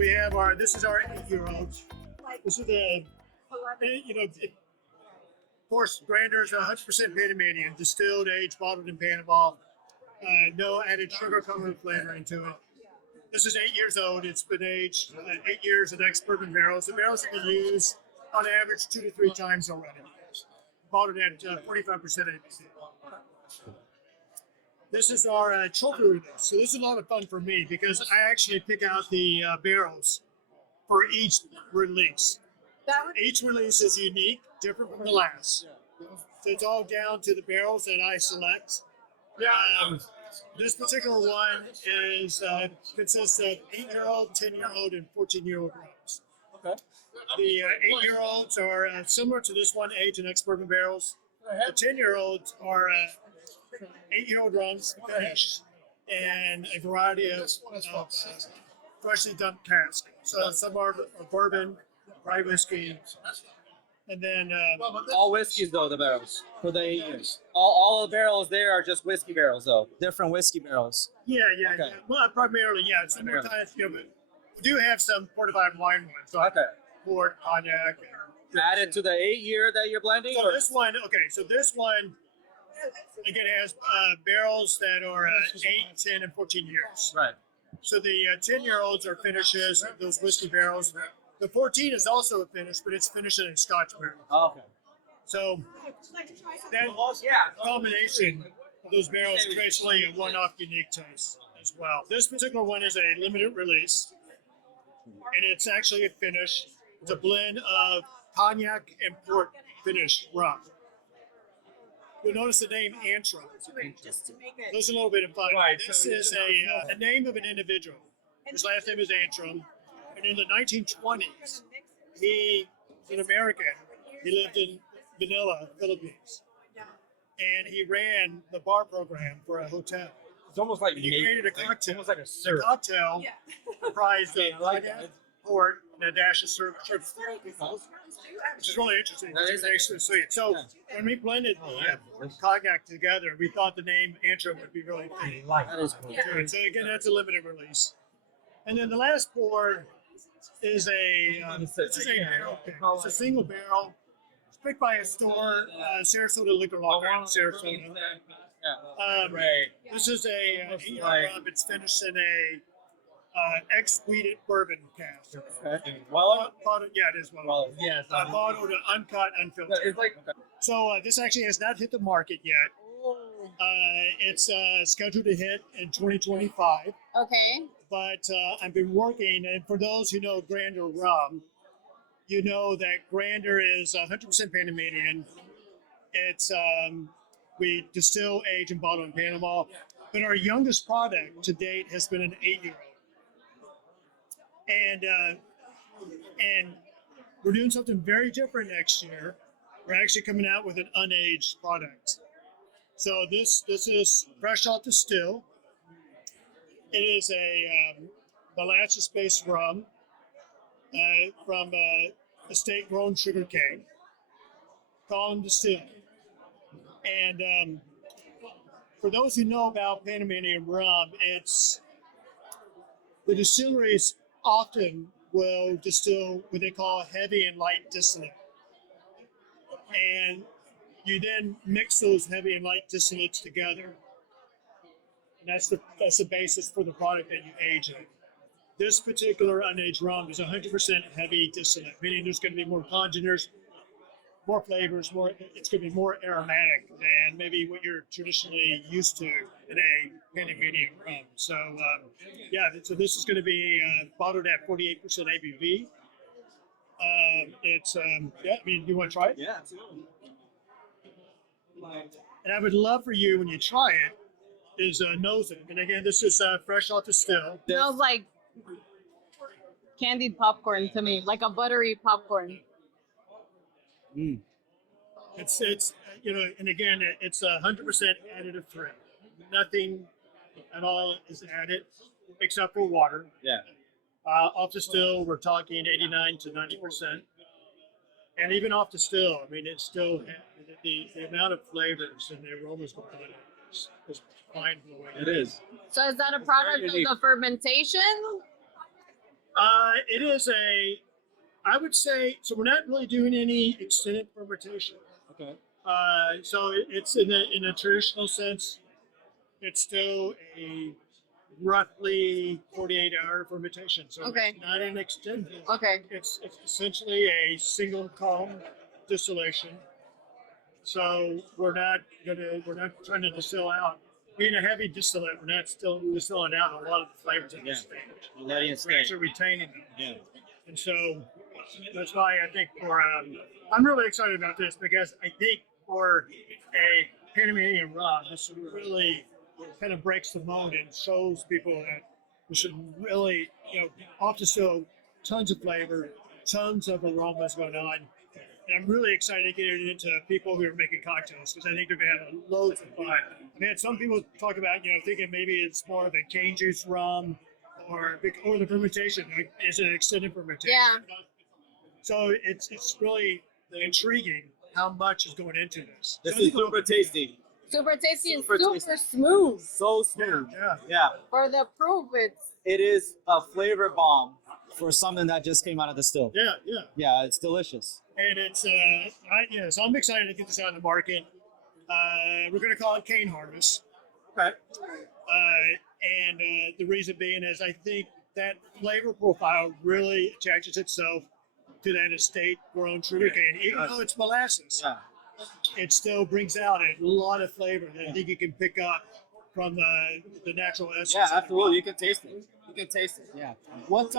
we have this is our 8-year-old. This is of course, Grander is 100% Panamanian, distilled, aged, bottled in Panama. No added sugar, color, flavoring to it. This is 8 years old. It's been aged 8 years in ex-bourbon barrels. The barrels have been used on average 2 to 3 times already. Bottled at 45% ABV. This is our trophy release. So this is a lot of fun for me because I actually pick out the barrels for each release. Each release is unique, different from the last. So it's all down to the barrels that I select. This particular one consists of 8-year-old, 10-year-old, and 14-year-old rums. Okay. The 8-year-olds are similar to this one, aged in ex-bourbon barrels. The 10-year-olds are 8-year-old rums finished and a variety of freshly dumped casks. So some are bourbon, rye whiskey, and then all whiskeys though, the barrels for the 8 years. All the barrels there are just whiskey barrels though. Different whiskey barrels. Yeah. Okay. Well, primarily, yeah. Sometimes, but we do have some fortified wine ones. So Okay. Port, cognac. Added to the 8 year that you're blending? So this one, again, has barrels that are 8, 10, and 14 years. Right. So the 10-year-olds are finishes, those whiskey barrels. The 14 is also a finish, but it's finished in a Scotch barrel. Oh, okay. So that combination of those barrels is basically a one-off unique taste as well. This particular one is a limited release, and it's actually a finish. It's a blend of cognac and port finished rum. You'll notice the name Antrim. There's a little bit of fun. Right. This is a name of an individual. His last name is Antrim. And in the 1920s, he's an American. He lived in Manila, Philippines. And he ran the bar program for a hotel. It's almost like he created a cocktail. Almost like a syrup. The cocktail comprised of cognac, port, and a dash of syrup, which is really interesting. That is actually sweet. So when we blended the cognac together, we thought the name Antrim would be really fitting. That is cool. So again, that's a limited release. And then the last pour is it's a single barrel. It's picked by a store, Sarasota Liquor Locker in Sarasota. This is a 8-year rum. It's finished in a ex-wheated bourbon cask. Okay. Bottled, yeah, it is well. Yes. Bottled, uncut, unfiltered. It's like So this actually has not hit the market yet. It's scheduled to hit in 2025. Okay. But I've been working, and for those who know Grander rum, you know that Grander is 100% Panamanian. It's we distill, age, and bottle in Panama. But our youngest product to date has been an 8-year-old. And we're doing something very different next year. We're actually coming out with an unaged product. So this is fresh off the still. It is a molasses-based rum from estate-grown sugar cane, column distilled. And for those who know about Panamanian rum, the distilleries often will distill what they call heavy and light distillate. And you then mix those heavy and light distillates together. And that's the basis for the product that you age in. This particular unaged rum is 100% heavy distillate, meaning there's going to be more congeners, more flavors, it's going to be more aromatic than maybe what you're traditionally used to in a Panamanian rum. So, so this is going to be bottled at 48% ABV. You want to try it? yeah, absolutely. And I would love for you, when you try it, is nose it. And again, this is fresh off the still. Smells like candied popcorn to me, like a buttery popcorn. It's and again, it's 100% additive free. Nothing at all is added except for water. Yeah. Off the still, we're talking 89 to 90%. And even off the still, I mean, it's still the amount of flavors and the aromas going on is mind blowing. It is. So is that a product of the fermentation? It is I would say, so we're not really doing any extended fermentation. Okay. So it's in a traditional sense, it's still a roughly 48-hour fermentation. So Okay. it's not an extended. Okay. It's essentially a single column distillation. So we're not trying to distill out. Being a heavy distillate, we're not still distilling out a lot of the flavors in this stage. Letting it We're stay. actually retaining them. Yeah. And so that's why I think I'm really excited about this because I think for a Panamanian rum, this really kind of breaks the mold and shows people that we should really, off the stove, tons of flavor, tons of aromas going on. And I'm really excited to get it into people who are making cocktails because I think they're going to have loads of fun. I mean, some people talk about, thinking maybe it's more of a cane juice rum or the fermentation is an extended fermentation. Yeah. So it's really intriguing how much is going into this. This is super tasty. Super tasty and Super super tasty. smooth. So smooth. Yeah. Yeah. For the proof, it's It is a flavor bomb for something that just came out of the still. Yeah. Yeah, it's delicious. And it's so I'm excited to get this out in the market. We're going to call it Cane Harvest. Okay. The reason being is I think that flavor profile really attaches itself to that estate grown sugarcane. Even though it's molasses, Yeah. it still brings out a lot of flavor that I think you can pick up from the natural essence. Yeah, absolutely. You can taste it. You can taste it. Yeah. What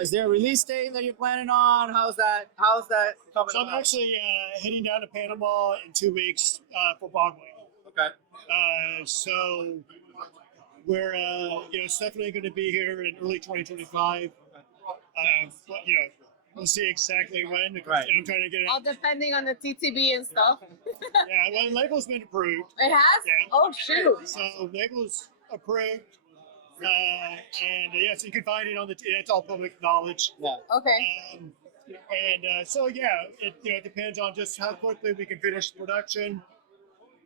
is there a release date that you're planning on? How's that coming So I'm about? actually heading down to Panama in 2 weeks for bottling. Okay. So we're it's definitely going to be here in early 2025. But we'll see exactly when. Because, Right. I'm trying to get it. all depending on the TTB and stuff. Yeah, well, the label's been approved. It has? Yeah. Oh, shoot. So label's approved. And yes, you can find it on it's all public knowledge. Yeah. Okay. So it depends on just how quickly we can finish production,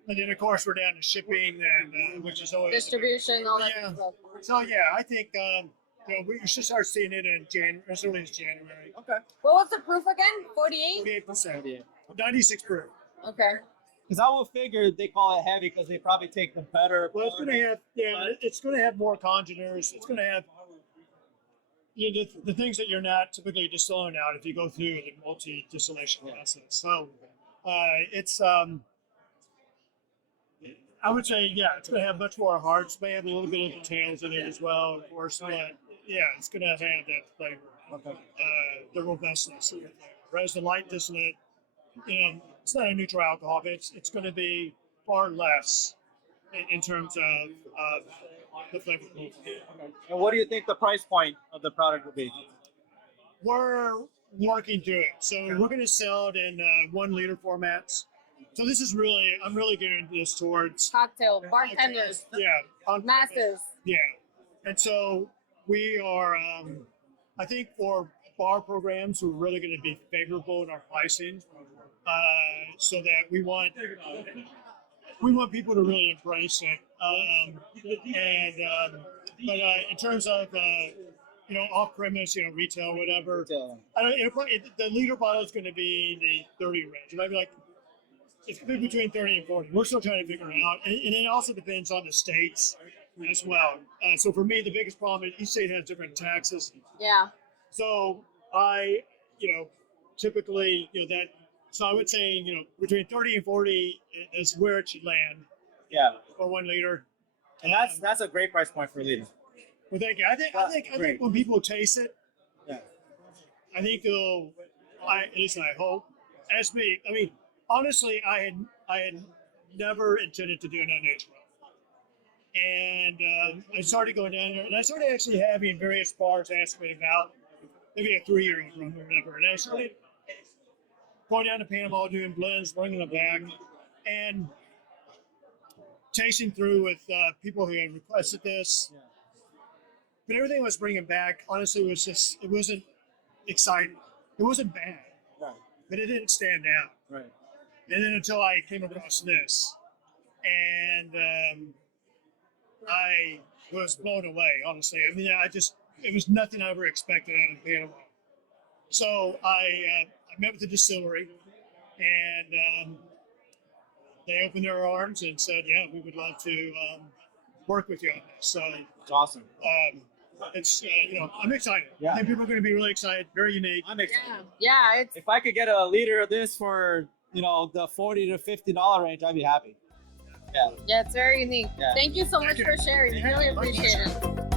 and then of course we're down to shipping, and which is always Distribution, all that Yeah. stuff. So I think we should start seeing it in January, as early as January. Okay. What was the proof again? 48? 48%, 96 proof. Okay. Because I will figure they call it heavy because they probably take the better. Well, it's going to have it's going to have more congeners. It's going to have the things that you're not typically distilling out if you go through the multi distillation process. So it's I would say it's going to have much more hearts. May have a little bit of tails in it as well, of course. But it's going to have that flavor, Okay. the robustness. Whereas the light distillate, it's not a neutral alcohol, but it's going to be far less in terms of the flavor profile. And what do you think the price point of the product will be? We're working through it. So we're going to sell it in 1 liter formats. So I'm really getting this towards Cocktail, bartenders, masters. Yeah, and so we are. I think for bar programs, we're really going to be favorable in our pricing, so that we want people to really embrace it. But in terms of off premise, retail, whatever, the liter bottle is going to be in the 30 range. It might be it's between 30 and 40. We're still trying to figure it out, and it also depends on the states as well. So for me, the biggest problem is each state has different taxes. Yeah. So I, typically, that. So I would say, between 30 and 40 is where it should land. Yeah. For 1 liter. And that's a great price point for a liter. Well, thank you. I think when people taste it, Yeah. I think they'll. At least I hope. As me, I mean, honestly, I had never intended to do an unaged rum, and I started going down there, and I started actually having various bars ask me about maybe a 3-year-old rum or whatever, and I started going down to Panama doing blends, bringing them back, and tasting through with people who had requested this. Yeah. But everything I was bringing back, honestly, it wasn't exciting. It wasn't bad, Right. but it didn't stand out. Right. And then until I came across this, and I was blown away, honestly. I mean, it was nothing I ever expected out of Panama. So I met with the distillery, and they opened their arms and said, "Yeah, we would love to work with you on this." So It's awesome. it's I'm excited. Yeah. I think people are going to be really excited. Very unique. I'm excited. Yeah, it's If I could get a liter of this for the $40 to $50 range, I'd be happy. it's very unique. Yeah. Thank you so much you. for sharing. Yeah, Really my appreciate pleasure. it.